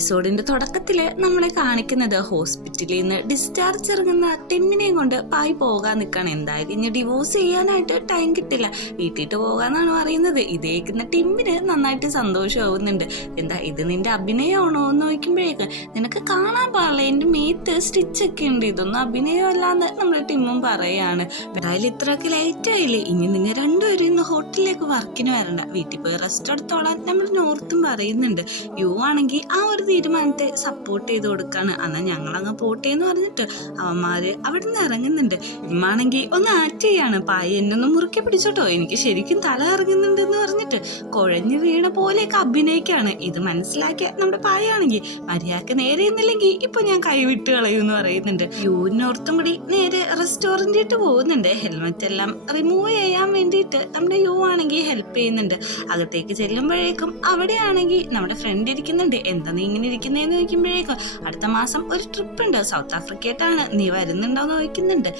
എപ്പിസോഡിന്റെ തുടക്കത്തിൽ നമ്മളെ കാണിക്കുന്നത് ഹോസ്പിറ്റലിൽ നിന്ന് ഡിസ്ചാർജ് ഇറങ്ങുന്ന ടിമ്മിനെയും കൊണ്ട് പായി പോകാൻ നിൽക്കുകയാണ്. എന്തായാലും ഇനി ഡിവോഴ്സ് ചെയ്യാനായിട്ട് ടൈം കിട്ടില്ല, വീട്ടിട്ട് പോകാന്നാണ് പറയുന്നത്. ഇതേക്കുന്ന ടിമ്മിന് നന്നായിട്ട് സന്തോഷമാവുന്നുണ്ട്. എന്താ ഇത് നിന്റെ അഭിനയമാണോ എന്ന് ചോദിക്കുമ്പോഴേക്ക് നിനക്ക് കാണാൻ പാടില്ല, എൻ്റെ മേത്ത് സ്റ്റിച്ചൊക്കെ ഉണ്ട്, ഇതൊന്നും അഭിനയമല്ലാന്ന് നമ്മുടെ ടിമ്മും പറയാണ്. എന്തായാലും ഇത്രയൊക്കെ ലേറ്റ് ആയില്ലേ, ഇനി നിങ്ങൾ രണ്ടുപേരും ഇന്ന് ഹോട്ടലിലേക്ക് വർക്കിന് വരണ്ട, വീട്ടിൽ പോയി റെസ്റ്റ് എടുത്തോളാൻ നമ്മൾ നോർത്തും പറയുന്നുണ്ട്. യു ആണെങ്കിൽ ആ ഒരു തീരുമാനത്തെ സപ്പോർട്ട് ചെയ്ത് കൊടുക്കാണ്. എന്നാൽ ഞങ്ങളങ്ങ് പോട്ടെ എന്ന് പറഞ്ഞിട്ട് അവന്മാര് അവിടെ നിന്ന് ഇറങ്ങുന്നുണ്ട്. ഇമ്മാണെങ്കിൽ ഒന്ന് ആക്ട് ചെയ്യാണ്, പായ എന്നൊന്ന് മുറുക്കി പിടിച്ചോട്ടോ, എനിക്ക് ശരിക്കും തല ഇറങ്ങുന്നുണ്ട് എന്ന് പറഞ്ഞിട്ട് കുഴഞ്ഞു വീണ പോലെയൊക്കെ അഭിനയിക്കാണ്. ഇത് മനസ്സിലാക്കിയ നമ്മുടെ പായാണെങ്കിൽ മര്യാദക്ക് നേരെ ഇന്നില്ലെങ്കിൽ ഇപ്പൊ ഞാൻ കൈവിട്ട് കളയൂന്ന് പറയുന്നുണ്ട്. യുവിനോർത്തും കൂടി നേരെ റെസ്റ്റോറൻറ്റിട്ട് പോകുന്നുണ്ട്. ഹെൽമെറ്റ് എല്ലാം റിമൂവ് ചെയ്യാൻ വേണ്ടിയിട്ട് നമ്മുടെ യു ആണെങ്കിൽ ഹെൽപ്പ് ചെയ്യുന്നുണ്ട്. അകത്തേക്ക് ചെല്ലുമ്പോഴേക്കും അവിടെയാണെങ്കിൽ നമ്മുടെ ഫ്രണ്ട് ഇരിക്കുന്നുണ്ട്. എന്താ നീ ഇങ്ങനെ ഇരിക്കുന്നതെന്ന് ചോദിക്കുമ്പോഴേക്കും അടുത്ത മാസം ഒരു ട്രിപ്പ് ഉണ്ട്, സൗത്ത് ആഫ്രിക്കയിട്ടാണ്, നീ വരുന്നുണ്ടോന്ന് ചോദിക്കുന്നുണ്ട്.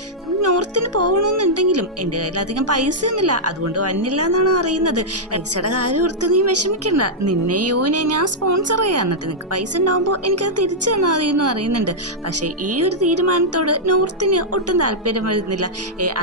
നോർത്തിന് പോകണമെന്നുണ്ടെങ്കിലും എൻ്റെ കയ്യിൽ അധികം പൈസ ഒന്നുമില്ല, അതുകൊണ്ട് വന്നില്ല എന്നാണ് അറിയുന്നത്. പൈസയുടെ കാര്യം ഓർത്ത് നീ വിഷമിക്കണ്ട, നിന്നെ യുവിനെ ഞാൻ സ്പോൺസർ ചെയ്യാം, എന്നിട്ട് നിനക്ക് പൈസ ഉണ്ടാവുമ്പോൾ എനിക്കത് തിരിച്ചു തന്നാൽ മതി എന്ന് പറയുന്നുണ്ട്. പക്ഷേ ഈ ഒരു തീരുമാനത്തോട് നോർത്തിന് ഒട്ടും താല്പര്യം വരുന്നില്ല.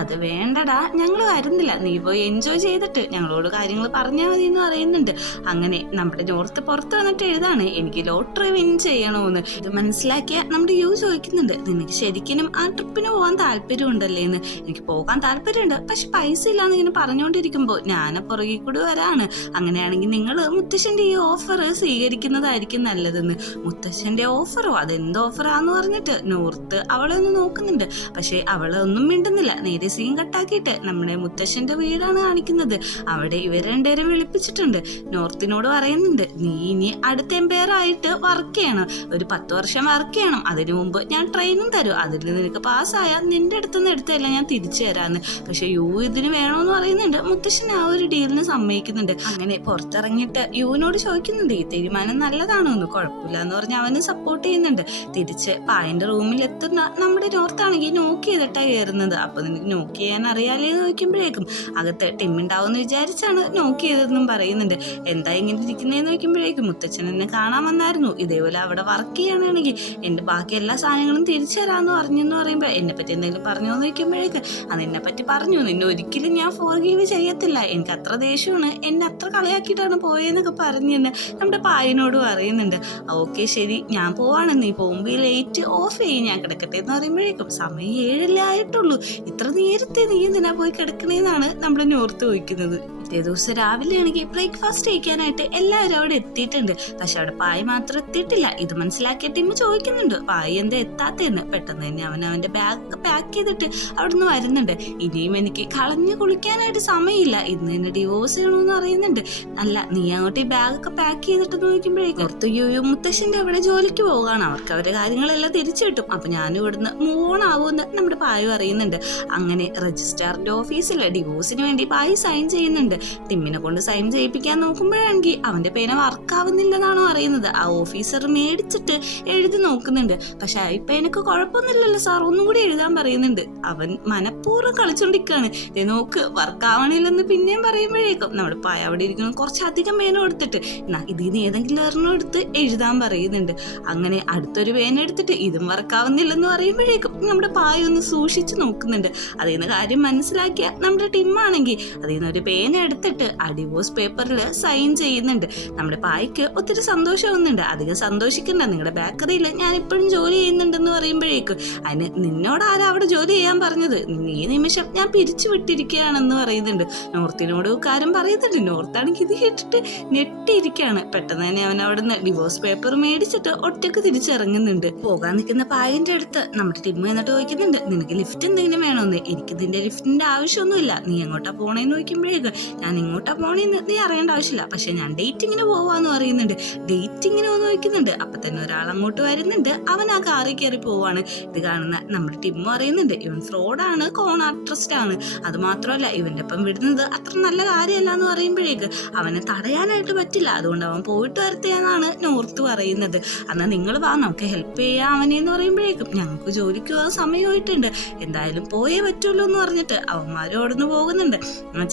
അത് വേണ്ടടാ, ഞങ്ങൾ വരുന്നില്ല, നീ പോയി എൻജോയ് ചെയ്തിട്ട് ഞങ്ങളോട് കാര്യങ്ങൾ പറഞ്ഞാൽ മതി എന്ന് പറയുന്നുണ്ട്. അങ്ങനെ നമ്മുടെ നോർത്ത് പുറത്ത് വന്നിട്ട് എഴുതാണ്, എനിക്ക് ലോട്ടറി വിൻ ചെയ്യണമെന്ന്. ഇത് മനസ്സിലാക്കിയ നമ്മുടെ യു ചോദിക്കുന്നുണ്ട്, നിനക്ക് ശരിക്കും ആ ട്രിപ്പിന് പോകാൻ താല്പര്യം ഉണ്ടല്ലേന്ന്. എനിക്ക് പോകാൻ താല്പര്യമുണ്ട്, പക്ഷെ പൈസ ഇല്ലാന്ന് ഇങ്ങനെ പറഞ്ഞുകൊണ്ടിരിക്കുമ്പോൾ ഞാൻ പുറകിൽ കൂടി വരാണ്. അങ്ങനെയാണെങ്കിൽ നിങ്ങൾ മുത്തശ്ശൻ്റെ ഈ ഓഫർ സ്വീകരിക്കുന്നതായിരിക്കും നല്ലതെന്ന്. മുത്തശ്ശൻ്റെ ഓഫറോ, അതെന്ത് ഓഫറാന്ന് പറഞ്ഞിട്ട് നോർത്ത് അവളെ ഒന്ന് നോക്കുന്നുണ്ട്. പക്ഷെ അവളെ ഒന്നും മിണ്ടുന്നില്ല. നേരെ സീൻ കട്ടാക്കിയിട്ട് നമ്മുടെ മുത്തശ്ശൻ്റെ വീടാണ് കാണിക്കുന്നത്. അവിടെ ഇവർ രണ്ടുപേരും വിളിപ്പിച്ചിട്ടുണ്ട്. നോർത്തിനോട് പറയുന്നുണ്ട്, നീ ഇനി അടുത്ത എംപയർ ആയിട്ട് വർക്ക് ചെയ്യണം, ഒരു 10 വർഷം വർക്ക് ചെയ്യണം, അതിനു മുമ്പ് ഞാൻ ട്രെയിനും തരും, അതിൽ നിനക്ക് പാസ്സായാൽ നിന്റെ അടുത്തുനിന്ന് എടുത്തല്ല ഞാൻ തിരിച്ചു തരാന്ന്. പക്ഷെ യു ഇതിന് വേണമെന്ന് പറയുന്നുണ്ട്. മുത്തശ്ശൻ ആ ഒരു ഡീലിന് സമ്മതിക്കുന്നുണ്ട്. അങ്ങനെ പുറത്തിറങ്ങിയിട്ട് യുവിനോട് ചോദിക്കുന്നുണ്ട്, ഈ തീരുമാനം നല്ലതാണോ എന്ന്. കുഴപ്പമില്ല എന്ന് പറഞ്ഞ് അവന് സപ്പോർട്ട് ചെയ്യുന്നുണ്ട്. തിരിച്ച് പായന്റെ റൂമിൽ എത്തുന്ന നമ്മുടെ നോർത്താണെങ്കിൽ നോക്കി ചെയ്തിട്ടാണ് കയറുന്നത്. അപ്പൊ നിനക്ക് നോക്കി ചെയ്യാൻ അറിയാലേ എന്ന് ചോദിക്കുമ്പോഴേക്കും അകത്ത് ടിമ്മുണ്ടാവുമെന്ന് വിചാരിച്ചാണ് നോക്കി ചെയ്തതെന്നും പറയുന്നുണ്ട്. എന്താ ഇങ്ങനെ ഇരിക്കുന്നതെന്ന് ചോദിക്കുമ്പോഴേക്കും മുത്തച്ഛൻ എന്നെ കാണാൻ വന്നായിരുന്നു, ഇതേപോലെ അവിടെ വർക്ക് ചെയ്യുകയാണെങ്കിൽ എൻ്റെ ബാക്കി എല്ലാ സാധനങ്ങളും തിരിച്ചു തരാമെന്ന് പറഞ്ഞെന്ന് പറയുമ്പോൾ എന്നെ പറ്റി എന്തെങ്കിലും പറഞ്ഞോ എന്ന് ചോദിക്കുമ്പോഴേക്ക് അത് എന്നെ പറ്റി പറഞ്ഞു, നിന്നെ ഒരിക്കലും ഞാൻ ഫോർഗീവ് ചെയ്യത്തില്ല, എനിക്ക് അത്ര ദേഷ്യമാണ്, എന്നെ അത്ര കളയാക്കിയിട്ടാണ് പോയെന്നൊക്കെ പറഞ്ഞ് തന്നെ നമ്മുടെ പായനോട് പറയുന്നുണ്ട്. ഓക്കെ ശരി, ഞാൻ പോവാണ്, നീ പോകുമ്പോൾ ലൈറ്റ് ഓഫ് ചെയ്യും, ഞാൻ കിടക്കട്ടെ എന്ന് പറയുമ്പോഴേക്കും സമയം 7 ആയിട്ടുള്ളൂ, ഇത്ര നേരത്തെ നീ എന്തിനാ പോയി കിടക്കണേന്നാണ് നമ്മൾ നോർത്ത് ചോദിക്കുന്നത്. പിറ്റേ ദിവസം രാവിലെ ആണെങ്കിൽ ബ്രേക്ക്ഫാസ്റ്റ് കഴിക്കാനായിട്ട് എല്ലാവരും അവിടെ എത്തിയിട്ടുണ്ട്. പക്ഷെ അവിടെ പായ മാത്രം എത്തിയിട്ടില്ല. ഇത് മനസ്സിലാക്കിയ ടീം ചോദിക്കുന്നുണ്ട്, പായ എന്താ എത്താത്തെന്ന്. പെട്ടെന്ന് തന്നെ അവന്റെ ബാഗ് പാക്ക് ചെയ്തിട്ട് അവിടുന്ന് വരുന്നുണ്ട്. ഇനിയും എനിക്ക് കളഞ്ഞു കുളിക്കാനായിട്ട് സമയമില്ല, ഇന്ന് തന്നെ ഡിവോഴ്സ് ചെയ്യണമെന്ന് അറിയുന്നുണ്ട്. അല്ല, നീ അങ്ങോട്ട് ഈ ബാഗൊക്കെ പാക്ക് ചെയ്തിട്ട് നോക്കുമ്പോഴേക്കും പുറത്ത് മുത്തശ്ശന്റെ അവിടെ ജോലിക്ക് പോവുകയാണ്. അവർക്ക് അവരുടെ കാര്യങ്ങളെല്ലാം തിരിച്ചു കിട്ടും. അപ്പൊ ഞാനും ഇവിടുന്ന് മൂവ് ഓൺ ആവുമെന്ന് നമ്മുടെ പായു അറിയുന്നുണ്ട്. അങ്ങനെ രജിസ്ട്രാറിന്റെ ഓഫീസിൽ ഡിവോഴ്സിന് വേണ്ടി പായ സൈൻ ചെയ്യുന്നുണ്ട്. ടിമ്മിനെ കൊണ്ട് സൈൻ ചെയ്യിപ്പിക്കാൻ നോക്കുമ്പോഴാണെങ്കിൽ അവന്റെ പേന വർക്കാവുന്നില്ലെന്നാണോ അറിയുന്നത്. ആ ഓഫീസർ മേടിച്ചിട്ട് എഴുതി നോക്കുന്നുണ്ട്. പക്ഷെ ഇപ്പൊ എനിക്ക് കുഴപ്പമൊന്നുമില്ലല്ലോ സാർ, ഒന്നും കൂടി എഴുതാൻ പറയുന്നുണ്ട്. അവൻ മനഃപൂർവ്വം കളിച്ചോണ്ടിരിക്കാണ്. നോക്ക് വർക്കാവണില്ലെന്ന് പിന്നെയും പറയുമ്പോഴേക്കും നമ്മുടെ പായ അവിടെ ഇരിക്കണം കുറച്ചധികം പേന കൊടുത്തിട്ട് എന്നാ ഇതിന് ഏതെങ്കിലും ഒരെണ്ണം എടുത്ത് എഴുതാൻ പറയുന്നുണ്ട്. അങ്ങനെ അടുത്തൊരു പേന എടുത്തിട്ട് ഇതും വർക്കാവുന്നില്ലെന്ന് പറയുമ്പോഴേക്കും നമ്മുടെ പായ ഒന്ന് സൂക്ഷിച്ചു നോക്കുന്നുണ്ട്. അതിൽ നിന്ന് കാര്യം മനസ്സിലാക്കിയ നമ്മുടെ ടിമ്മാണെങ്കിൽ അതിൽ നിന്ന് ഒരു പേന എടുത്തിട്ട് ആ ഡിവോഴ്സ് പേപ്പറിൽ സൈൻ ചെയ്യുന്നുണ്ട്. നമ്മുടെ പായ്ക്ക് ഒത്തിരി സന്തോഷമാവുന്നുണ്ട്. അധികം സന്തോഷിക്കണ്ട, നിങ്ങളുടെ ബേക്കറിയിൽ ഞാൻ ഇപ്പോഴും ജോലി ചെയ്യുന്നുണ്ടെന്ന് പറയുമ്പോഴേക്കും അതിന് നിന്നോട് ആരാ അവിടെ ജോലി ചെയ്യാൻ പറഞ്ഞത്, ഈ നിമിഷം ഞാൻ പിരിച്ചു വിട്ടിരിക്കുകയാണെന്ന് പറയുന്നുണ്ട്. നോർത്തിനോട് കാര്യം പറയുന്നുണ്ട്. നോർത്താണെങ്കിൽ ഇത് കേട്ടിട്ട് ഞെട്ടിയിരിക്കുകയാണ്. പെട്ടെന്ന് തന്നെ അവൻ അവിടെ നിന്ന് ഡിവോഴ്സ് പേപ്പർ മേടിച്ചിട്ട് ഒറ്റക്ക് തിരിച്ചിറങ്ങുന്നുണ്ട്. പോകാൻ നിൽക്കുന്ന പായന്റെ അടുത്ത് നമ്മുടെ ടിമ്മ എന്നിട്ട് ചോദിക്കുന്നുണ്ട്, നിനക്ക് ലിഫ്റ്റ് എന്തെങ്കിലും വേണമെന്ന്. എനിക്ക് നിന്റെ ലിഫ്റ്റിന്റെ ആവശ്യമൊന്നുമില്ല, നീ എങ്ങോട്ടാ പോണേന്ന് ചോദിക്കുമ്പോഴേക്കും ഞാൻ ഇങ്ങോട്ടാ പോണേന്ന് നീ അറിയേണ്ട ആവശ്യമില്ല, പക്ഷെ ഞാൻ ഡേറ്റിങ്ങിന് പോവാന്ന് പറയുന്നുണ്ട്. ഡേറ്റിങ്ങിന് വന്ന് ചോദിക്കുന്നുണ്ട്. അപ്പൊ തന്നെ ഒരാൾ അങ്ങോട്ട് വരുന്നുണ്ട്. അവൻ ആ കാറിൽ കയറി പോവാണ്. ഇത് കാണുന്ന നമ്മുടെ ടിമ്മു അറിയുന്നുണ്ട്, ഇവൻ ഫ്രോഡാണ്, കോൺ ആർട്ടിസ്റ്റ് ആണ്. അത് മാത്രമല്ല ഇവന്റെ ഒപ്പം വിടുന്നത് അത്ര നല്ല കാര്യമല്ല എന്ന് പറയുമ്പോഴേക്ക് അവനെ തടയാനായിട്ട് പറ്റില്ല, അതുകൊണ്ട് അവൻ പോയിട്ട് വരട്ടെ എന്നാണ് നോർത്ത് പറയുന്നത്. എന്നാൽ നിങ്ങൾ വാ, നമുക്ക് ഹെൽപ്പ് ചെയ്യാം അവനെന്ന് പറയുമ്പോഴേക്കും ഞങ്ങൾക്ക് ജോലിക്ക് പോകാൻ സമയമായിട്ടുണ്ട്, എന്തായാലും പോയേ പറ്റുള്ളൂ എന്ന് പറഞ്ഞിട്ട് അവന്മാരും അവിടുന്ന് പോകുന്നുണ്ട്.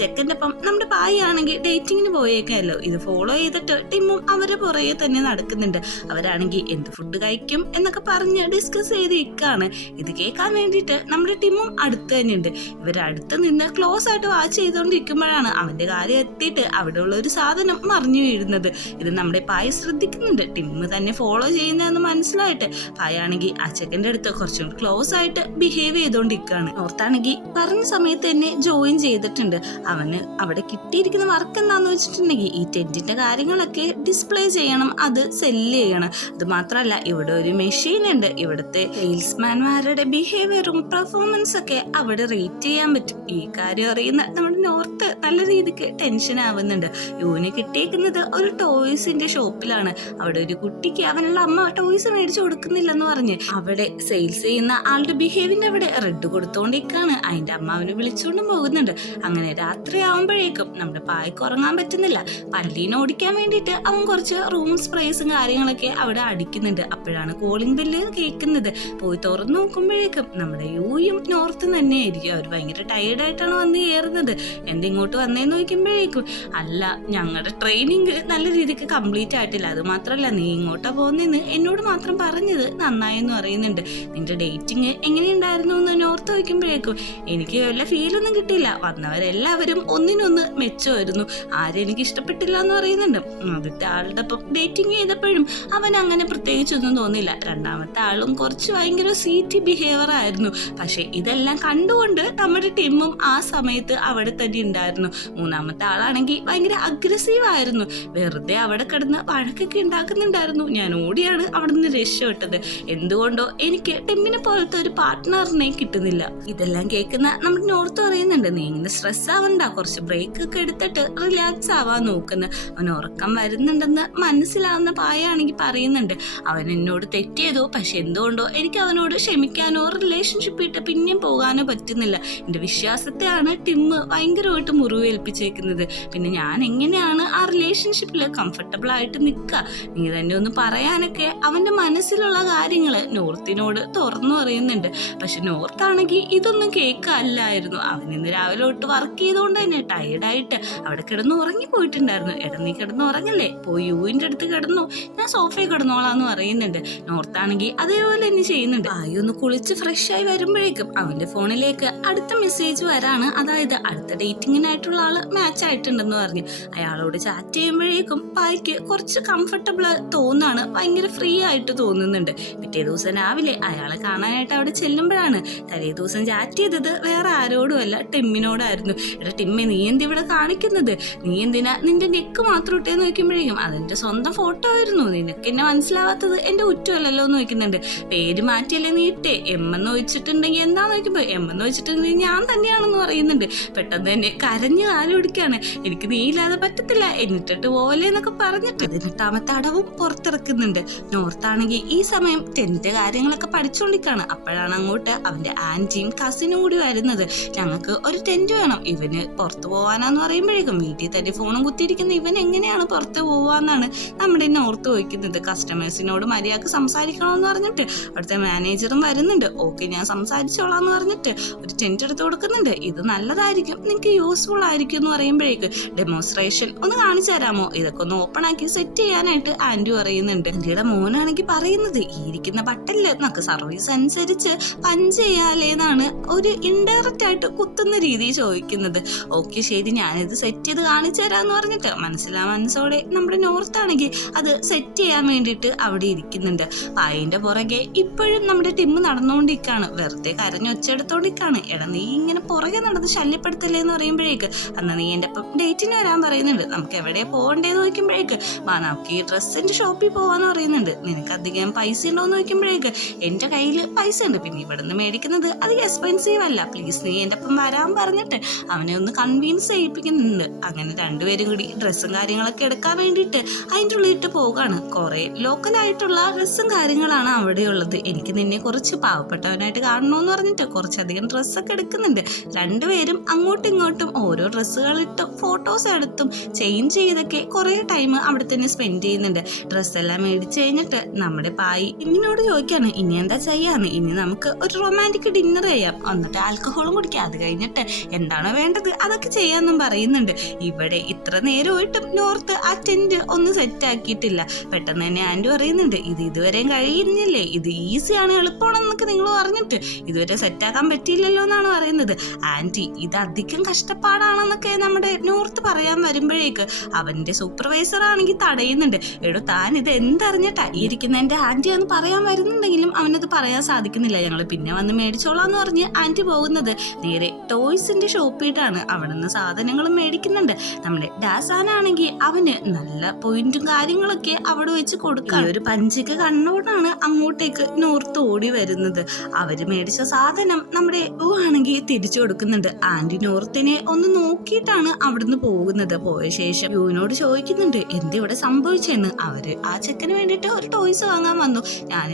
ചെക്കൻ്റെ ഒപ്പം നമ്മുടെ പായി ആണെങ്കിൽ ഡേറ്റിങ്ങിന് പോയേക്കല്ലോ. ഇത് ഫോളോ ചെയ്തിട്ട് ടിമ്മും അവരെ പുറകെ തന്നെ നടക്കുന്നുണ്ട്. അവരാണെങ്കിൽ എന്ത് ഫുഡ് കഴിക്കും എന്നൊക്കെ പറഞ്ഞ് ഡിസ്കസ് ചെയ്ത് ഇരിക്കാണ്. ഇത് കേൾക്കാൻ വേണ്ടിയിട്ട് നമ്മുടെ ടിമ്മും അടുത്ത് തന്നെയുണ്ട്. ഇവരടുത്ത് നിന്ന് ക്ലോസ് ആയിട്ട് വാച്ച് ചെയ്തുകൊണ്ടിരിക്കുമ്പോഴാണ് അവന്റെ കാര്യം എത്തിയിട്ട് അവിടെയുള്ള ഒരു സാധനം മറിഞ്ഞു വീഴുന്നത്. ഇത് നമ്മുടെ പായ ശ്രദ്ധിക്കുന്നുണ്ട്. ടിമ്മ് തന്നെ ഫോളോ ചെയ്യുന്നതെന്ന് മനസ്സിലായിട്ട് പായാണെങ്കിൽ ആ ചെക്കൻ്റെ അടുത്ത് കുറച്ചും ക്ലോസ് ആയിട്ട് ബിഹേവ് ചെയ്തുകൊണ്ടിരിക്കുകയാണ്. ഓർത്താണെങ്കിൽ പറഞ്ഞ സമയത്ത് തന്നെ ജോയിൻ ചെയ്തിട്ടുണ്ട്. അവന് അവിടെ കിട്ടിയിരിക്കുന്ന വർക്ക് എന്താന്ന് വെച്ചിട്ടുണ്ടെങ്കിൽ ഈ ടെന്റിന്റെ കാര്യങ്ങളൊക്കെ ഡിസ്പ്ലേ ചെയ്യണം, അത് സെല്ല് ചെയ്യണം. അത് മാത്രമല്ല ഇവിടെ ഒരു മെഷീൻ ഉണ്ട്. ഇവിടുത്തെ സെയിൽസ്മാൻമാരുടെ ബിഹേവിയറും പെർഫോമൻസ് ഒക്കെ അവിടെ റേറ്റ് ചെയ്യാൻ പറ്റും. ഈ കാര്യം അറിയുന്ന നമ്മുടെ നോർത്ത് നല്ല രീതിക്ക് ടെൻഷൻ ആവുന്നുണ്ട്. യൂന് കിട്ടിയേക്കുന്നത് ഒരു ടോയ്സിന്റെ ഷോപ്പിലാണ്. അവിടെ ഒരു കുട്ടിക്ക് അവനുള്ള അമ്മ ടോയ്സ് മേടിച്ചു കൊടുക്കുന്നില്ലെന്ന് പറഞ്ഞ് അവിടെ സെയിൽസ് ചെയ്യുന്ന ആളുടെ ബിഹേവിയറിന്റെ അവിടെ റെഡ് കൊടുത്തോണ്ടിരിക്കാണ്. അതിന്റെ അമ്മ അവന് വിളിച്ചുകൊണ്ടും പോകുന്നുണ്ട്. അങ്ങനെ രാത്രി ആവുമ്പോഴേക്കും നമ്മുടെ പായ്ക്ക് ഉറങ്ങാൻ പറ്റുന്നില്ല. പല്ലീനെ ഓടിക്കാൻ വേണ്ടിയിട്ട് അവൻ കുറച്ച് റൂം സ്പ്രേസും കാര്യങ്ങളൊക്കെ അവിടെ അടിക്കുന്നുണ്ട്. അപ്പോഴാണ് കോളിംഗ് ബെല്ല് കേൾക്കുന്നത്. പോയി തുറന്നു നോക്കുമ്പോഴേക്കും നമ്മുടെ യൂയും നോർത്തും തന്നെയായിരിക്കും. അവർ ഭയങ്കര ടയേർഡായിട്ടാണ് വന്ന് കയറുന്നത്. എന്തിങ്ങോട്ട് വന്നേന്ന് നോക്കുമ്പോഴേക്കും അല്ല, ഞങ്ങളുടെ ട്രെയിനിങ് നല്ല രീതിക്ക് കംപ്ലീറ്റ് ആയിട്ടില്ല, അത് മാത്രമല്ല നീ ഇങ്ങോട്ടാ പോകുന്നതെന്ന് എന്നോട് മാത്രം പറഞ്ഞത് നന്നായെന്ന് പറയുന്നുണ്ട്. നിന്റെ ഡേറ്റിങ് എങ്ങനെയുണ്ടായിരുന്നു എന്ന് നോർത്ത് വയ്ക്കുമ്പോഴേക്കും എനിക്ക് വല്ല ഫീലൊന്നും കിട്ടിയില്ല. വന്നവരെല്ലാവരും ഒന്നിനൊന്ന് മെച്ചമായിരുന്നു. ആരും എനിക്ക് ഇഷ്ടപ്പെട്ടില്ല എന്ന് പറയുന്നുണ്ട്. ആദ്യത്തെ ആളുടെ ഒപ്പം ഡേറ്റിങ് ചെയ്തപ്പോഴും അവൻ അങ്ങനെ പ്രത്യേകിച്ചൊന്നും തോന്നില്ല. രണ്ടാമത്തെ ആളും കുറച്ച് ഭയങ്കര സ്വീറ്റ് ബിഹേവിയർ ആയിരുന്നു. പക്ഷെ ഇതെല്ലാം കണ്ടുകൊണ്ട് നമ്മുടെ ടീമും ആ സമയത്ത് അവിടെ തന്നെ ഉണ്ടായിരുന്നു. മൂന്നാമത്തെ ആളാണെങ്കിൽ ഭയങ്കര അഗ്രസീവ് ആയിരുന്നു. വെറുതെ അവിടെ കിടന്ന് വഴക്കൊക്കെ ഉണ്ടാക്കുന്നുണ്ടായിരുന്നു. ഞാൻ ഓടിയാണ് അവിടെ നിന്ന് രക്ഷപ്പെട്ടത്. എന്തുകൊണ്ടോ എനിക്ക് ടിമ്മിനെ പോലത്തെ ഒരു പാർട്ട്ണറിനെ കിട്ടുന്നില്ല. ഇതെല്ലാം കേൾക്കുന്ന നമ്മുടെ നോർത്ത് പറയുന്നുണ്ട്, നീ ഇങ്ങനെ സ്ട്രെസ് ആവണ്ട, കുറച്ച് ബ്രേക്ക് ഒക്കെ എടുത്തിട്ട് റിലാക്സ് ആവാൻ നോക്കുന്നു. അവൻ ഉറക്കം വരുന്നുണ്ടെന്ന് മനസ്സിലാവുന്ന പായാണെങ്കിൽ പറയുന്നുണ്ട്, അവൻ എന്നോട് തെറ്റിയതോ പക്ഷെ എന്തുകൊണ്ടോ എനിക്ക് അവനോട് ക്ഷമിക്കാനോ റിലേഷൻഷിപ്പ് ഇട്ട് പിന്നെയും പോകാനോ പറ്റുന്നില്ല. എൻ്റെ വിശ്വാസത്തെയാണ് ടിമ്മ് ഭയങ്കരമായിട്ട് മുറിവേൽപ്പിച്ചേക്കുന്നത്. പിന്നെ ഞാൻ എങ്ങനെയാണ് ആ റിലേഷൻഷിപ്പിൽ കംഫർട്ടബിൾ ആയിട്ട് നിൽക്കുക? നീ തന്നെ ഒന്ന് പറയാനൊക്കെ അവൻ്റെ മനസ്സിലുള്ള കാര്യങ്ങൾ നോർത്തിനോട് തുറന്നു പറയുന്നുണ്ട്. പക്ഷെ നോർത്താണെങ്കിൽ ഇതൊന്നും കേൾക്കല്ലായിരുന്നു. അവൻ ഇന്ന് രാവിലെ തൊട്ട് വർക്ക് ചെയ്തുകൊണ്ട് തന്നെ ടയർഡായിട്ട് അവിടെ കിടന്ന് ഉറങ്ങിപ്പോയിട്ടുണ്ടായിരുന്നു. എടാ നീ കിടന്ന് ഉറങ്ങല്ലേ, പോയി യൂവിൻ്റെ അടുത്ത് കിടന്നു, ഞാൻ സോഫയിൽ കിടന്നോളാന്ന് പറയുന്നുണ്ട്. നോർത്താണെങ്കിൽ അതേപോലെ തന്നെ ചെയ്യുന്നുണ്ട്. ആയി ഒന്ന് കുളിച്ച് ഫ്രഷ് ആയി വരുമ്പോഴേക്കും അവന്റെ ഫോണിലേക്ക് അടുത്ത മെസ്സേജ് വരാണ്. അതായത് അടുത്ത ഡേറ്റിങ്ങിനായിട്ടുള്ള ആള് മാച്ച് ആയിട്ടുണ്ടെന്ന് പറഞ്ഞ് അയാളോട് ചാറ്റ് ചെയ്യുമ്പോഴേക്കും പായ്ക്ക് കുറച്ച് കംഫർട്ടബിൾ തോന്നാണ്, ഭയങ്കര ഫ്രീ ആയിട്ട് തോന്നുന്നുണ്ട്. പിറ്റേ ദിവസം രാവിലെ അയാളെ കാണാനായിട്ട് അവിടെ ചെല്ലുമ്പോഴാണ് തലേ ദിവസം ചാറ്റ് ചെയ്തത് വേറെ ആരോടുമല്ല, ടിമ്മിനോടായിരുന്നു. എടാ ടിമ്മി, നീ എന്തിവിടെ കാണിക്കുന്നത്? നീ എന്തിനാ നിന്റെ നെക്ക് മാത്രം ഇട്ടേന്ന് നോക്കുമ്പോഴേക്കും അതെന്റെ സ്വന്തം ഫോട്ടോ ആയിരുന്നു. നിനക്ക് എന്നെ മനസ്സിലാവാത്തത് എന്റെ ഉറ്റമല്ലല്ലോ എന്ന് നോക്കുന്നുണ്ട്. പേര് മാറ്റിയല്ലേ നീ ഇട്ടേ, എമ്മെന്ന് ചോദിച്ചിട്ടുണ്ടെങ്കിൽ എന്താന്ന് നോക്കുമ്പോ എമ്മെന്ന് വെച്ചിട്ടുണ്ടെങ്കിൽ ഞാൻ തന്നെയാണെന്ന് പറയുന്നുണ്ട്. പെട്ടെന്ന് തന്നെ കരഞ്ഞ് ആലോടിക്കാണ്, എനിക്ക് നീ ഇല്ലാതെ പറ്റത്തില്ല, എന്നിട്ടിട്ട് പോലെ എന്നൊക്കെ പറഞ്ഞിട്ട് 18ാമത്തെ അടവും പുറത്തിറക്കുന്നുണ്ട്. നോർത്താണെങ്കിൽ ഈ സമയം ടെന്റ് കാര്യങ്ങളൊക്കെ പഠിച്ചുകൊണ്ടിരിക്കാണ്. അപ്പോഴാണ് അങ്ങോട്ട് അവന്റെ ആന്റിയും കസിനും കൂടി വരുന്നത്. ഞങ്ങൾക്ക് ഒരു ടെന്റ് വേണം, ഇവന് പുറത്തു പോവാനാന്ന് പറയുമ്പോഴേക്കും വീട്ടിൽ തന്നെ ഫോണും കുത്തിയിരിക്കുന്ന ഇവൻ എങ്ങനെയാണ് പുറത്ത് പോവാന്നാണ് നമ്മുടെ നോർത്ത് ചോദിക്കുന്നത്. കസ്റ്റമേഴ്സിനോട് മര്യാദക്ക് സംസാരിക്കണമെന്ന് പറഞ്ഞിട്ട് അവിടുത്തെ മാനേജറും വരുന്നുണ്ട്. ഓക്കെ ഞാൻ സംസാരിച്ചോളാന്ന് പറഞ്ഞിട്ട് ഒരു ടെന്റ് എടുത്ത് കൊടുക്കുന്നുണ്ട്. ഇത് നല്ലതായിരിക്കും, നിങ്ങൾക്ക് യൂസ്ഫുൾ ആയിരിക്കും എന്ന് പറയുമ്പോഴേക്ക് ഡെമോൺസ്ട്രേഷൻ ഒന്ന് കാണിച്ചു തരാമോ, ഇതൊക്കെ ഒന്ന് ഓപ്പൺ ആക്കി സെറ്റ് ചെയ്യാനായിട്ട് ആന്റി പറയുന്നുണ്ട്. ആന്റിയുടെ മോനാണെങ്കിൽ പറയുന്നത്, ഈ ഇരിക്കുന്ന ബട്ടണില് നമുക്ക് സർവീസ് അനുസരിച്ച് പഞ്ച് ചെയ്യാലേന്നാണ് ഒരു ഇൻഡയറക്റ്റ് ആയിട്ട് കുത്തുന്ന രീതി ചോദിക്കുന്നത്. ഓക്കെ ശരി, ഞാനിത് സെറ്റ് ചെയ്ത് കാണിച്ചു തരാന്ന് പറഞ്ഞിട്ട് മനസ്സോടെ നമ്മുടെ നോർത്ത് ആണെങ്കിൽ അത് സെറ്റ് ചെയ്യാൻ വേണ്ടിയിട്ട് അവിടെ ഇരിക്കുന്നുണ്ട്. പായിന്റെ പുറകെ ഇപ്പോഴും നമ്മുടെ ടിമ്മ് നടന്നുകൊണ്ടിരിക്കാണ്. വെറുതെ കരഞ്ഞൊച്ചെടുത്തോണ്ടിരിക്കാണ്. എടാ നീ ഇങ്ങനെ പുറകെ നടന്ന് ശല്യപ്പെടുത്തല്ലേ എന്ന് പറയുമ്പോഴേക്ക് അന്ന് നീ എൻ്റെ ഒപ്പം ഡേറ്റിന് വരാൻ പറയുന്നുണ്ട്. നമുക്ക് എവിടെ പോകണ്ടേന്ന് ചോദിക്കുമ്പോഴേക്ക് നമുക്ക് ഈ ഡ്രസ്സിന്റെ ഷോപ്പിൽ പോവാന്ന് പറയുന്നുണ്ട്. നിനക്ക് അധികം പൈസ ഉണ്ടോന്ന് ചോദിക്കുമ്പോഴേക്ക് എൻ്റെ കയ്യിൽ പൈസ ഉണ്ട്, പിന്നെ ഇവിടുന്ന് മേടിക്കുന്നത് അധികം എക്സ്പെൻസീവ് അല്ല, പ്ലീസ് നീ എൻ്റെ ഒപ്പം വരാൻ പറഞ്ഞിട്ട് അവനെ ഒന്ന് കൺവിൻസ് ചെയ്യിപ്പിക്കുന്നുണ്ട്. അങ്ങനെ രണ്ടുപേരും കൂടി ഡ്രസ്സും കാര്യങ്ങളൊക്കെ എടുക്കാൻ വേണ്ടിയിട്ട് അതിൻ്റെ ഉള്ളിട്ട് പോകാണ്. കുറെ ലോക്കലായിട്ടുള്ള ഡ്രസ്സും കാര്യങ്ങളാണ് അവിടെയുള്ളത്. എനിക്ക് നിന്നെ കുറച്ച് പാവപ്പെട്ടവനായിട്ട് കാണണമെന്ന് പറഞ്ഞിട്ട് കുറച്ചധികം ഡ്രസ്സൊക്കെ എടുക്കുന്നുണ്ട്. രണ്ടുപേരും അങ്ങോട്ടും ഇങ്ങോട്ടും ഓരോ ഡ്രസ്സുകളിട്ടും ഫോട്ടോസ് എടുത്തും ചേഞ്ച് ചെയ്തൊക്കെ കുറെ ടൈം അവിടെ തന്നെ സ്പെൻഡ് ചെയ്യുന്നുണ്ട്. ഡ്രസ്സെല്ലാം മേടിച്ച് കഴിഞ്ഞിട്ട് നമ്മുടെ പായി ഇങ്ങനോട് ചോദിക്കാണ്, ഇനി എന്താ ചെയ്യാന്ന്, ഇനി നമുക്ക് ഒരു റൊമാൻറ്റിക് ഡിന്നർ ചെയ്യാം, എന്നിട്ട് ആൽക്കഹോളും കുടിക്കാം, അത് കഴിഞ്ഞിട്ട് എന്താണോ വേണ്ടത് അതൊക്കെ ചെയ്യാൻ എന്നും പറയുന്നുണ്ട്. ഇവിടെ ഇത്ര നേരമായിട്ടും നോർത്ത് ആ ടെന്റ് ഒന്ന് സെറ്റ് ആക്കിയിട്ടില്ല. പെട്ടെന്ന് തന്നെ ആന്റി പറയുന്നുണ്ട്, ഇത് ഇതുവരെയും കഴിയുന്നില്ലേ, ഇത് ഈസിയാണ് എളുപ്പമാണെന്നൊക്കെ നിങ്ങൾ പറഞ്ഞിട്ട് ഇതുവരെ സെറ്റാക്കാൻ പറ്റിയില്ലല്ലോ എന്നാണ് പറയുന്നത്. ആന്റി ഇത് അധികം കഷ്ടപ്പാടാണെന്നൊക്കെ നമ്മുടെ നോർത്ത് പറയാൻ വരുമ്പോഴേക്ക് അവന്റെ സൂപ്പർവൈസർ ആണെങ്കിൽ തടയുന്നുണ്ട്. എടോ താൻ ഇത് എന്തറിഞ്ഞിട്ടാ ഈ ഇരിക്കുന്ന എന്റെ ആന്റി എന്ന് പറയാൻ വരുന്നുണ്ടെങ്കിലും അവനത് പറയാൻ സാധിക്കുന്നില്ല. ഞങ്ങൾ പിന്നെ വന്ന് മേടിച്ചോളാന്ന് പറഞ്ഞ് ആന്റി പോകുന്നത് നേരെ ടോയ്സിന്റെ ഷോപ്പിട്ടാണ്. അവിടെ നിന്ന് സാധനങ്ങളും മേടിക്കുന്നുണ്ട്. നമ്മുടെ ഡാസാനാണെങ്കിൽ അവന് നല്ല പോയിന്റും കാര്യങ്ങളൊക്കെ അവിടെ വെച്ച് കൊടുക്കുക. ഒരു പഞ്ചിക്ക് കണ്ണോടാണ് അങ്ങോട്ടേക്ക് നോർത്ത് ഓടി വരുന്നത്. അവര് മേടിച്ച സാധനം നമ്മുടെ ആണെങ്കിൽ തിരിച്ചു കൊടുക്കുന്നുണ്ട്. ആന്റി നോർത്തിനെ ഒന്ന് നോക്കിയിട്ടാണ് അവിടുന്ന് പോകുന്നത്. പോയ ശേഷം യുവിനോട് ചോദിക്കുന്നുണ്ട് എന്തിവിടെ സംഭവിച്ചെന്ന്. അവര് ആ ചെക്കന് വേണ്ടിയിട്ട് ഒരു ടോയ്സ് വാങ്ങാൻ വന്നു.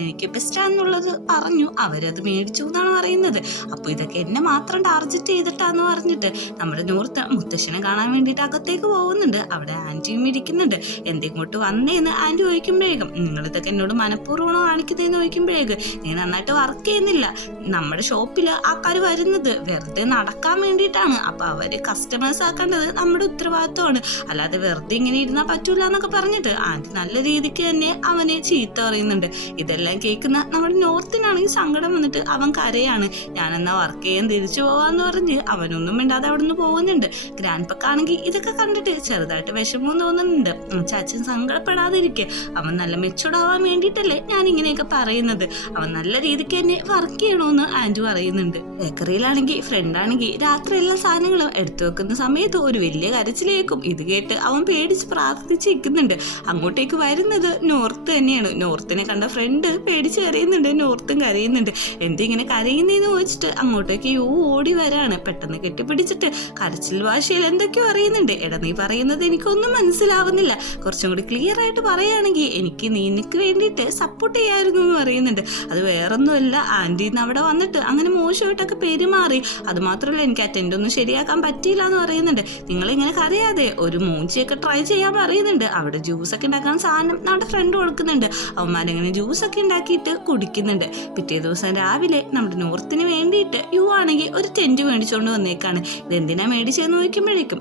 എനിക്ക് ബെസ്റ്റാന്നുള്ളത് പറഞ്ഞു, അവരത് മേടിച്ചു എന്നാണ് പറയുന്നത്. അപ്പൊ ഇതൊക്കെ എന്നെ മാത്രം ടാർഗറ്റ് ചെയ്തിട്ടാന്ന് പറഞ്ഞിട്ട് നമ്മുടെ നോർത്ത് മുത്തശ്ശനെ കാണാൻ വേണ്ടിയിട്ട് അകത്തേക്ക് പോകുന്നുണ്ട്. അവിടെ ആന്റിയും ഇരിക്കുന്നുണ്ട്. എന്തിങ്ങോട്ട് വന്നേന്ന് ആന്റി ചോദിക്കുമ്പോഴേക്കും നിങ്ങൾ ഇതൊക്കെ എന്നോട് മനഃപൂർവ്വമാണോ കാണിക്കുന്നതെന്ന് ചോദിക്കുമ്പോഴേക്ക് നീ നന്നായിട്ട് വർക്ക് ചെയ്യുന്നില്ല, നമ്മുടെ ഷോപ്പില് ആൾക്കാർ വരുന്നത് വെറുതെ നടക്കാൻ വേണ്ടിയിട്ടാണ്, അപ്പൊ അവര് കസ്റ്റമേഴ്സ് ആക്കേണ്ടത് നമ്മുടെ ഉത്തരവാദിത്വമാണ്, അല്ലാതെ വെറുതെ ഇങ്ങനെ ഇരുന്നാൽ പറ്റൂല എന്നൊക്കെ പറഞ്ഞിട്ട് ആന്റി നല്ല രീതിക്ക് തന്നെ അവനെ ചീത്ത പറയുന്നുണ്ട്. ഇതെല്ലാം കേൾക്കുന്ന നമ്മുടെ നോർത്തിനാണെങ്കിൽ സങ്കടം വന്നിട്ട് അവൻ കരയാണ്. ഞാനെന്നാ വർക്ക് ചെയ്യാൻ തിരിച്ചു പോവാന്ന് പറഞ്ഞ് അവനൊന്നും മിണ്ടാതെ അവിടെ നിന്ന് പോകുന്നുണ്ട്. ഗ്രാൻഡ് പക്കാണെങ്കിൽ ഇതൊക്കെ കണ്ടിട്ട് ചെറുതായിട്ട് വിഷമം തോന്നുന്നുണ്ട്. ചാച്ചൻ സങ്കടപ്പെടാതിരിക്കെ, അവൻ നല്ല മെച്ചൂർഡാവാൻ വേണ്ടിയിട്ടല്ലേ ഞാൻ ഇങ്ങനെയൊക്കെ പറയുന്നത്, അവൻ നല്ല രീതിക്ക് തന്നെ വർക്ക് ചെയ്യണമെന്ന് ആന്റി പറയുന്നുണ്ട്. ബേക്കറിയിലാണെങ്കിൽ ഫ്രണ്ടാണെങ്കിൽ രാത്രി എല്ലാ സാധനങ്ങളും എടുത്തു വെക്കുന്ന സമയത്ത് ഒരു വലിയ കരച്ചിലേക്കും. ഇത് കേട്ട് അവൻ പേടിച്ച് പ്രാർത്ഥിച്ചിരിക്കുന്നുണ്ട്. അങ്ങോട്ടേക്ക് വരുന്നത് നോർത്ത് തന്നെയാണ്. നോർത്തിനെ കണ്ട ഫ്രണ്ട് പേടിച്ച് കരയുന്നുണ്ട്, നോർത്തും കരയുന്നുണ്ട്. എന്തിങ്ങനെ കരയുന്നേന്ന് ചോദിച്ചിട്ട് അങ്ങോട്ടേക്ക് ഓടി വരാണ്. പെട്ടെന്ന് കെട്ടിപ്പിടിച്ചിട്ട് കരച്ചിൽ ഭാഷയിൽ എന്തൊക്കെയോ അറിയുന്നുണ്ട്. എടാ നീ പറയുന്നത് എനിക്കൊന്നും മനസ്സിലാവുന്നില്ല, കുറച്ചും കൂടി ക്ലിയർ ആയിട്ട് പറയുകയാണെങ്കിൽ എനിക്ക് നിനക്ക് വേണ്ടിയിട്ട് സപ്പോർട്ട് ചെയ്യായിരുന്നു എന്ന് പറയുന്നുണ്ട്. അത് വേറൊന്നുമല്ല, ആന്റിന്ന് അവിടെ വന്നിട്ട് അങ്ങനെ മോശമായിട്ടൊക്കെ പെരുമാറി, അത് മാത്രമല്ല എനിക്ക് അറ്റൻഡ് ഒന്നും ശരിയാക്കാൻ പറ്റിയില്ല എന്ന് പറയുന്നുണ്ട്. നിങ്ങളിങ്ങനെ കരയാതെ ഒരു മൂഞ്ചിയൊക്കെ ട്രൈ ചെയ്യാൻ പറയുന്നുണ്ട്. അവിടെ ജ്യൂസൊക്കെ ഉണ്ടാക്കാൻ സാധനം നമ്മുടെ ഫ്രണ്ട് കൊടുക്കുന്നുണ്ട്. അവന്മാരിങ്ങനെ ജ്യൂസൊക്കെ ഉണ്ടാക്കിയിട്ട് കുടിക്കുന്നുണ്ട്. പിറ്റേ ദിവസം രാവിലെ നമ്മുടെ നോർത്തിന് വേണ്ടിയിട്ട് യു ആണെങ്കിൽ ഒരു ടെന്റ് മേടിച്ചുകൊണ്ട് വന്നേക്കാണ്. ഇതെന്തിനാ മേടിച്ചതെന്ന് ചോദിക്കുമ്പോഴേക്കും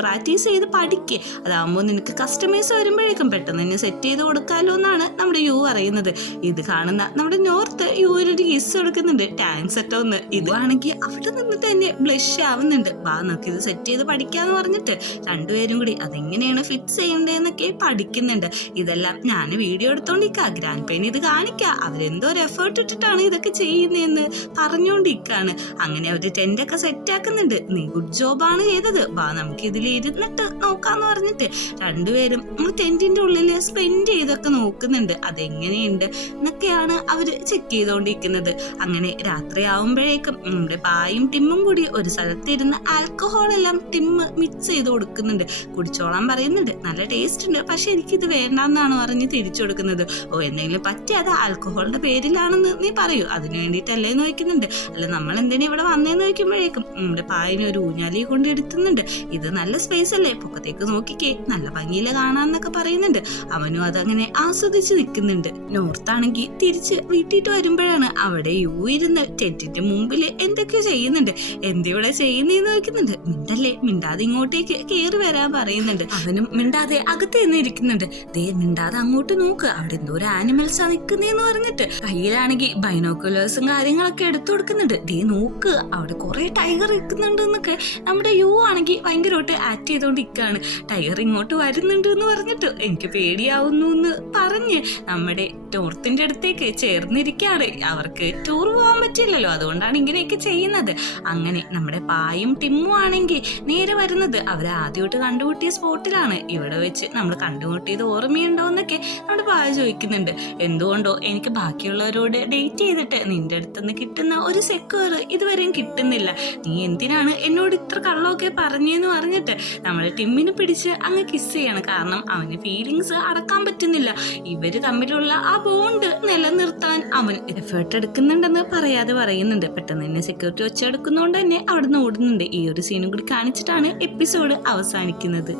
പ്രാക്ടീസ് ചെയ്ത് പഠിക്കുക, അതാകുമ്പോൾ നിനക്ക് കസ്റ്റമേഴ്സ് വരുമ്പോഴേക്കും പെട്ടെന്ന് തന്നെ സെറ്റ് ചെയ്ത് കൊടുക്കാമല്ലോ എന്നാണ് നമ്മുടെ യു പറയുന്നത്. ഇത് കാണുന്ന നമ്മുടെ നോർത്ത് യുവിനൊരു കിസ് കൊടുക്കുന്നുണ്ട്. ടാങ്ക്സ് സെറ്റോന്ന്. ഇതാണെങ്കിൽ അവിടെ നിന്നിട്ട് തന്നെ ബ്ലഷ് ആവുന്നുണ്ട്. വാ നമുക്ക് ഇത് സെറ്റ് ചെയ്ത് പഠിക്കാന്ന് പറഞ്ഞിട്ട് രണ്ടുപേരും കൂടി അതെങ്ങനെയാണ് ഫിക്സ് ചെയ്യേണ്ടതെന്നൊക്കെ പഠിക്കുന്നുണ്ട്. ഇതെല്ലാം ഞാൻ വീഡിയോ എടുത്തോണ്ടിരിക്കുക, ഗ്രാൻഡ് പെയിൻ ഇത് കാണിക്കുക, അവരെന്തോ ഒരു എഫേർട്ട് ഇട്ടിട്ടാണ് ഇതൊക്കെ ചെയ്യുന്നതെന്ന് പറഞ്ഞുകൊണ്ടിരിക്കുകയാണ്. അങ്ങനെ അവര് ടെന്റൊക്കെ സെറ്റ് ആക്കുന്നുണ്ട്. നീ ഗുഡ് ജോബാണ് ചെയ്തത്, വാ നമുക്ക് ഇതിൽ ഇരുന്നിട്ട് നോക്കാന്ന് പറഞ്ഞിട്ട് രണ്ടുപേരും ടെന്റിന്റെ ഉള്ളിൽ സ്പെൻഡ് ചെയ്തൊക്കെ നോക്കുന്നുണ്ട്. അതെങ്ങനെയുണ്ട് എന്നൊക്കെയാണ് അവര് ചെക്ക് ചെയ്തുകൊണ്ടിരിക്കുന്നത്. അങ്ങനെ രാത്രി ആവുമ്പോഴേക്കും നമ്മുടെ പായും ടിമ്മും കൂടി ഒരു സ്ഥലത്തിരുന്ന് ആൽക്കഹോൾ എല്ലാം ടിമ്മ് മിക്സ് ചെയ്ത് കൊടുക്കുന്നുണ്ട്. കുടിച്ചോളാൻ പറയുന്നുണ്ട്. നല്ല ടേസ്റ്റ് ഉണ്ട്, പക്ഷെ എനിക്കിത് വേണ്ടെന്നാണ് പറഞ്ഞ് തിരിച്ചു കൊടുക്കുന്നത്. എന്തെങ്കിലും പറ്റിയത് ആൽക്കഹോളിന്റെ പേരിലാണെന്ന് നീ പറയൂ, അതിന് വേണ്ടിയിട്ടല്ലേ എന്ന് ചോദിക്കുന്നുണ്ട്. അല്ല നമ്മൾ എന്തിനാ ഇവിടെ വന്നേന്ന് ചോദിക്കുമ്പോഴേക്കും നമ്മുടെ പായിന് ഒരു ഊഞ്ഞാലി കൊണ്ട് എടുത്തുന്നുണ്ട്. ഇത് നല്ല സ്പേസ് അല്ലേ, പൊക്കത്തേക്ക് നോക്കിക്കേ, നല്ല ഭംഗിയില് കാണാന്നൊക്കെ പറയുന്നുണ്ട്. അവനും അതങ്ങനെ ആസ്വദിച്ച് നിൽക്കുന്നുണ്ട്. നോർത്താണെങ്കിൽ തിരിച്ച് വീട്ടിട്ട് വരുമ്പോഴാണ് അവിടെ യു ഇരുന്ന് ടെന്റിന്റെ മുമ്പിൽ എന്തൊക്കെയോ ചെയ്യുന്നുണ്ട്. എന്തിവിടെ ചെയ്യുന്നേന്ന് ചോദിക്കുന്നുണ്ട്. മിണ്ടല്ലേ, മിണ്ടാതെ ഇങ്ങോട്ടേക്ക് കയറി വരാൻ പറയുന്നുണ്ട്. അവനും മിണ്ടാതെ അകത്ത് നിന്ന് ഇരിക്കുന്നുണ്ട്. ദേ മിണ്ടാതെ അങ്ങോട്ട് നോക്ക്, അവിടെ എന്തോ ഒരു ആനിമൽസാ നിൽക്കുന്നേന്ന് പറഞ്ഞിട്ട് കയ്യിലാണെങ്കിൽ ബൈനോക്കുലേഴ്സും കാര്യങ്ങളൊക്കെ എടുത്തു കൊടുക്കുന്നുണ്ട്. ദേ നോക്ക്, അവിടെ കുറെ ടൈഗർ നിൽക്കുന്നുണ്ട് എന്നൊക്കെ നമ്മുടെ യു ആണെങ്കിൽ ഭയങ്കരമായിട്ട് ആക്ട് ചെയ്തോണ്ടിരിക്കുകയാണ്. ടൈഗർ ഇങ്ങോട്ട് വരുന്നുണ്ട് എന്ന് പറഞ്ഞിട്ട് എനിക്ക് പേടിയാവുന്നു എന്ന് പറഞ്ഞ് നമ്മുടെ നോർത്തിന്റെ അടുത്തേക്ക് ചേർന്നിരിക്കുകയാണ്. അവർക്ക് ടൂർ പോകാൻ പറ്റില്ലല്ലോ, അതുകൊണ്ടാണ് ഇങ്ങനെയൊക്കെ ചെയ്യുന്നത്. അങ്ങനെ നമ്മുടെ പായും ടിമ്മും ആണെങ്കിൽ നേരെ വരുന്നത് അവർ ആദ്യമായിട്ട് കണ്ടുമുട്ടിയ സ്പോട്ടിലാണ്. ഇവിടെ വെച്ച് നമ്മൾ കണ്ടുമുട്ടിയത് ഓർമ്മയുണ്ടോ എന്നൊക്കെ നമ്മുടെ പായ ചോദിക്കുന്നുണ്ട്. എന്തുകൊണ്ടോ എനിക്ക് ബാക്കിയുള്ളവരോട് ഡേറ്റ് ചെയ്തിട്ട് നിന്റെ അടുത്തുനിന്ന് കിട്ടുന്ന ഒരു സെക്യൂർ ഇതുവരെയും കിട്ടുന്നില്ല, നീ എന്തിനാണ് എന്നോട് ഇത്ര കള്ളമൊക്കെ പറഞ്ഞെന്ന് പറഞ്ഞിട്ട് നമ്മൾ ടിമ്മിനെ പിടിച്ച് അങ്ങ് കിസ് ചെയ്യണം. കാരണം അവന് ഫീലിങ്സ് അടക്കാൻ പറ്റുന്നില്ല. ഇവര് തമ്മിലുള്ള ആ ബോണ്ട് നിലനിർത്താൻ അവൻ എഫേർട്ട് എടുക്കുന്നുണ്ടെന്ന് പറയാതെ പറയുന്നുണ്ട്. പെട്ടെന്ന് തന്നെ സെക്യൂരിറ്റി വെച്ചെടുക്കുന്നതുകൊണ്ട് തന്നെ അവിടെ നിന്ന് ഓടുന്നുണ്ട്. ഈ ഒരു സീനും കൂടി കാണിച്ചിട്ടാണ് എപ്പിസോഡ് അവസാനിക്കുന്നത്.